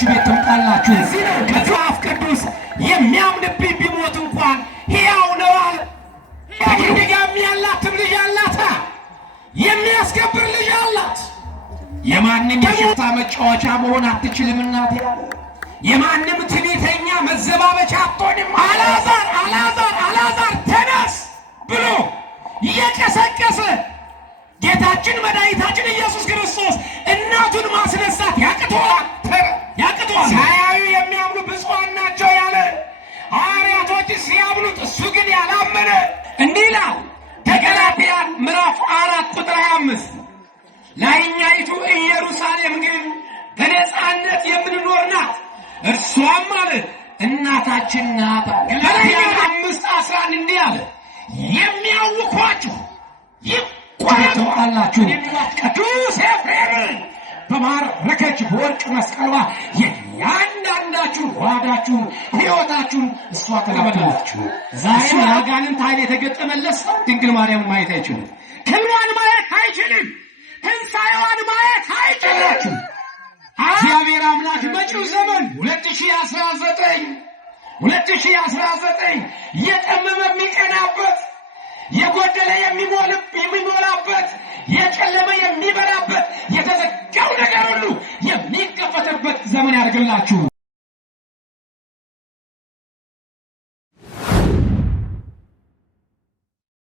ወዳጆቻችሁ ቤት ትምጣላችሁ። እዚህ ነው መጽሐፍ ቅዱስ የሚያምንብኝ ቢሞት እንኳን ሕያው ነው አለ። ከድንጋም ያላትም ልጅ አላት፣ የሚያስከብር ልጅ አላት። የማንም የሽፍታ መጫወቻ መሆን አትችልም እናቴ። የማንም ትዕቢተኛ መዘባበቻ አትሆንም። አልዓዛር ተነስ ብሎ እየቀሰቀሰ ጌታችን መድኃኒታችን ኢየሱስ ክርስቶስ እናቱን ማስነሳት ያቅተዋል። ሳያዩ የሚያምኑ ብፁዓን ናቸው ያለ ሐዋርያቶች ሲያምኑት እሱ ግን ያላመነ እንዲህ ይላል ገላትያ ምዕራፍ 4 ቁጥር 25 ላይኛይቱ ኢየሩሳሌም ግን በነፃነት የምንኖር ናት፣ እርሷም ማለት እናታችን ናት። ገላትያ 5:11 እንዲህ አለ የሚያውኳችሁ ይቆረጣላችሁ። ቅዱስ ኤፍሬም በማረከች በወርቅ መስቀሏ የእያንዳንዳችሁ ዋጋችሁን ሕይወታችሁን እሷ ተቀበላችሁ። ዛሬ አጋንንት ኃይል የተገጠመለት ሰው ድንግል ማርያም ማየት አይችልም። ክብሯን ማየት አይችልም። ትንሣኤዋን ማየት አይችልም። እግዚአብሔር አምላክ መጪው ዘመን 2019 የጠመመ የሚቀናበት፣ የጎደለ የሚሞላበት፣ የጨለመ የሚበራበት፣ የተዘጋው ነገር ሁሉ የሚከፈትበት ዘመን ያድርግላችሁ።